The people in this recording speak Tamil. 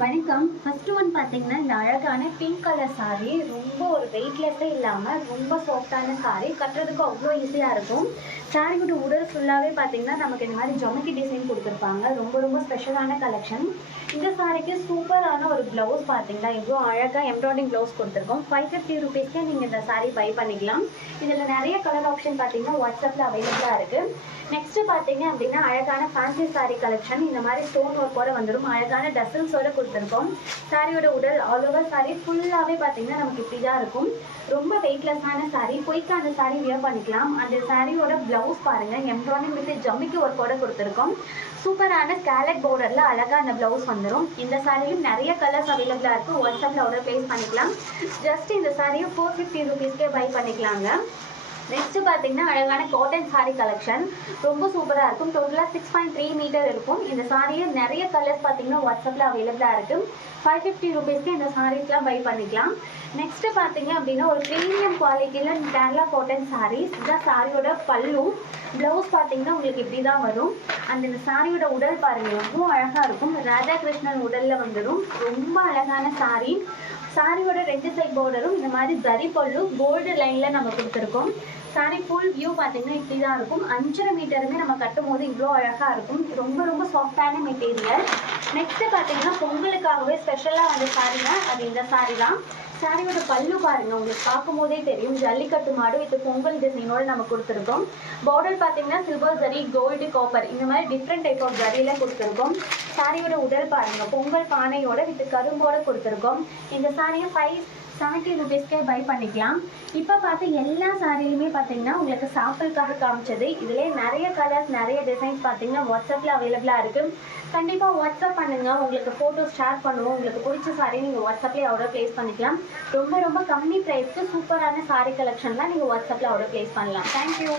வணக்கம். ஃபர்ஸ்ட் ஒன் பார்த்தீங்கன்னா, இந்த அழகான பிங்க் கலர் சாரி. ரொம்ப ஒரு வெயிட்லெஸ்ஸே இல்லாம, ரொம்ப சாஃப்ட்டான சாரி. கட்டுறதுக்கு அவ்ளோ ஈஸியா இருக்கும். சாரியோட உடல் ஃபுல்லாவே பார்த்தீங்கன்னா, நமக்கு இந்த மாரி ஜொமக்கி டிசைன் குடுத்துருப்பாங்க. ரொம்ப ரொம்ப ஸ்பெஷலான கலெக்ஷன். இந்த சாரிக்கு சூப்பரான ஒரு ப்ளவுஸ் பார்த்தீங்கன்னா, எவ்ளோ அழகா எம்ப்ராய்டிங் ப்ளவுஸ் குடுத்துருக்கோம். ₹550க்கே நீங்க இந்த சாரி பை பண்ணிக்கலாம். இதில நெறைய கலர் ஆப்ஷன் பார்த்தீங்கன்னா, வாட்ஸ்அப்ல அவைலபிளா இருக்கு. நெக்ஸ்ட் பார்த்தீங்க அப்படின்னா, அழகான ஃபேன்சி சாரி கலெக்ஷன். இந்த மாரி ஸ்டோன் ஒர்க்கோட வந்துரும். அழகான டசல்ஸோட குடுத்துருக்கோம். சாரியோட உடல் ஆல் ஓவர் சாரி ஃபுல்லாவே பார்த்தீங்கன்னா, நமக்கு இப்படி தான் இருக்கும். ரொம்ப வெயிட்லெஸ்ஸான சாரி. குயிக்கா அந்த சாரி வியர் பண்ணிக்கலாம். அந்த சாரியோட ப்ளவுஸ் பாருங்க. எம்ப்ராய்டிங் வித் ஜமிக்கி ஒர்க்கோட குடுத்துருக்கோம். சூப்பரான ஸ்காலட் பார்டர்ல அழகா அந்த ப்ளவுஸ் வந்துரும். இந்த சாரியும் நெறைய கலர்ஸ் அவைலபிளா இருக்கு. வாட்ஸ்அப்ல ஆர்டர் பிளேஸ் பண்ணிக்கலாம். ஜஸ்ட் இந்த சாரிய ₹450க்கே பை பண்ணிக்கலாங்க. நெக்ஸ்ட் பார்த்தீங்கன்னா, அழகான காட்டன் சாரி கலெக்ஷன். ரொம்ப சூப்பரா இருக்கும். டோட்டலா 6.3 மீட்டர் இருக்கும். இந்த சாரியே நெறைய கலர்ஸ் பார்த்தீங்கன்னா, வாட்ஸ்அப்ல அவைலபிளா இருக்கு. ₹550க்கு இந்த சாரீஸ்லாம் பை பண்ணிக்கலாம். நெக்ஸ்ட் பார்த்தீங்க அப்படின்னா, ஒரு பிரீமியம் குவாலிட்டியில கேரளா காட்டன் சாரீஸ். இதான் சாரியோட பல்லு. ப்ளவுஸ் பார்த்தீங்கன்னா, உங்களுக்கு இப்படி தான் வரும். அந்த இந்த சாரியோட உடல் பாருங்க, எவ்வளோ அழகா இருக்கும். ராதாகிருஷ்ணன் உடல்ல வந்துரும். ரொம்ப அழகான சாரி. சாரியோட 2 சைட் பார்டரும் இந்த மாதிரி ஜரி பல்லு கோல்டு லைன்ல நம்ம கொடுத்துருக்கோம். சாரி ஃபுல் வியூ பார்த்தீங்கன்னா இப்படி தான் இருக்கும். 5.5 மீட்டருமே நம்ம கட்டும் போது இவ்வளோ அழகா இருக்கும். ரொம்ப ரொம்ப சாஃப்டான மெட்டீரியல். நெக்ஸ்ட் பார்த்தீங்கன்னா, பொங்கலுக்காகவே ஸ்பெஷலாக வந்த சாரினா அது இந்த சாரி தான். சாரியோட பல்லு பாருங்க, உங்களுக்கு பார்க்கும் போதே தெரியும். ஜல்லிக்கட்டு மாடு வித் பொங்கல் டிசைனோட நம்ம கொடுத்துருக்கோம். பார்டர் பார்த்தீங்கன்னா சில்வர் ஜரி, கோல்டு, காப்பர் இந்த மாதிரி டிஃப்ரெண்ட் டைப் ஆஃப் ஜரியில கொடுத்துருக்கோம். சாரியோட உடல் பாருங்க, பொங்கல் பானையோட வித் கரும்போட கொடுத்துருக்கோம். இந்த சாரியை 570 பை பண்ணிக்கலாம். இப்போ பார்த்து எல்லா சாரியுமே பார்த்தீங்கன்னா, உங்களுக்கு சாம்பிளுக்காக காமிச்சது. இதிலே நிறைய கலர்ஸ், நிறைய டிசைன்ஸ் பார்த்தீங்கன்னா வாட்ஸ்அப்பில் அவைலபிளாக இருக்குது. கண்டிப்பாக வாட்ஸ்அப் பண்ணுங்கள். உங்களுக்கு ஃபோட்டோஸ் ஷேர் பண்ணுவோம். உங்களுக்கு பிடிச்ச சாரி நீங்கள் வாட்ஸ்அப்லேயே ஆர்டர் ப்ளேஸ் பண்ணிக்கலாம். ரொம்ப ரொம்ப கம்மி ப்ரைஸ்க்கு சூப்பரான சாரி கலெக்ஷன்லாம் நீங்கள் வாட்ஸ்அப்பில் ஆர்டர் ப்ளேஸ் பண்ணலாம். தேங்க்யூ.